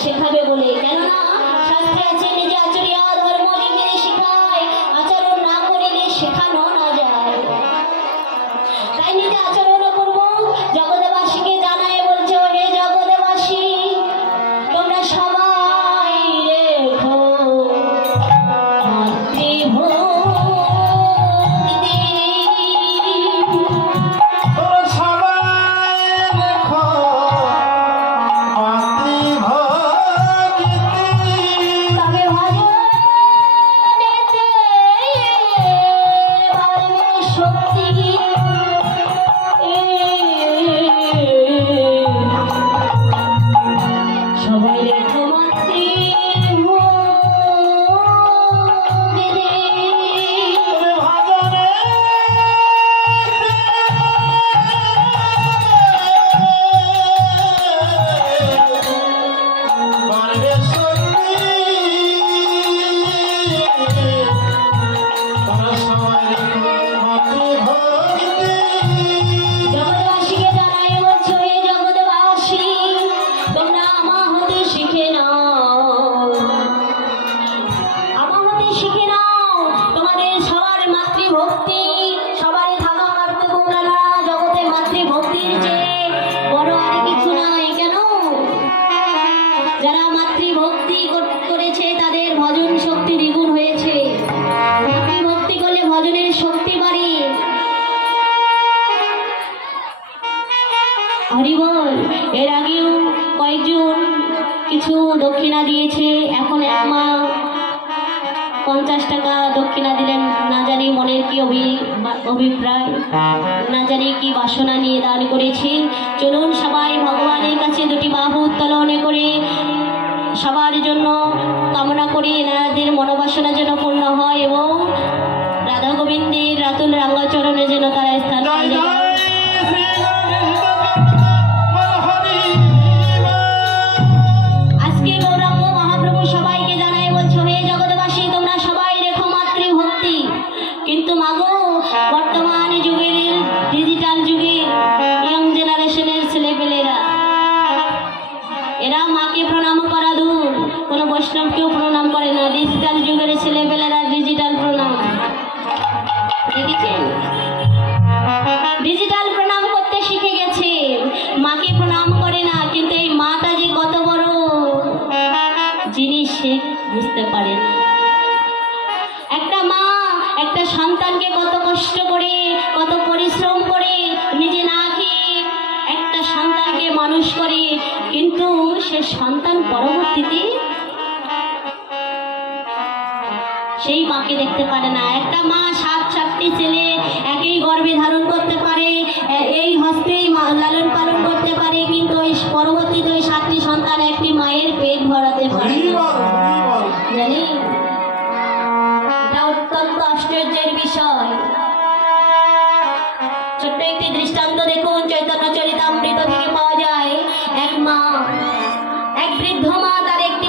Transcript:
শেখাবে বলে কেননা শাস্ত্রে আছে নিজে আচরিয়া ধর্ম লিঙ্গে শেখায় হরিবল, এর আগেও কয়েকজন কিছু দক্ষিণা দিয়েছে, এখন এক মা পঞ্চাশ টাকা দক্ষিণা দিলেন। না জানি মনের কি অভি- অভিপ্রায়, না জানি কি বাসনা নিয়ে দান করেছে। চলুন সবাই ভগবানের কাছে দুটি বাহু উত্তোলনে করে সবার জন্য কামনা করি এনাদের মনোবাসনা যেন পূর্ণ হয় এবং রাধা গোবিন্দের রাতুল রাঙ্গাচরণে যেন তারা স্থান ছেলেপেলেরা ডিজিটাল প্রণাম। দেখেছেন? ডিজিটাল প্রণাম করতে শিখে গেছে মাকে প্রণাম করে না, কিন্তু এই মাটা যে কত বড় জিনিস সে বুঝতে পারে একটা মা একটা সন্তানকে কত কষ্ট করে, কত পরিশ্রম করে নিজে না খেয়ে একটা সন্তানকে মানুষ করে, কিন্তু সে সন্তান পরবর্তীতে সেই মাকে দেখতে পারে না। একটা মা সাত সাতটি ছেলে একই গর্ভে ধারণ করতে পারে এই হস্তেই লালন পালন করতে পারে কিন্তু ওই পরবর্তীতে ওই সাতটি সন্তান একটি মায়ের পেট ভরাতে পারে। জানি? এটা অত্যন্ত আশ্চর্যের বিষয়। ছোট্ট একটি দৃষ্টান্ত দেখুন চৈতন্য চরিতামৃত থেকে পাওয়া যায় এক মা এক বৃদ্ধ মা তার একটি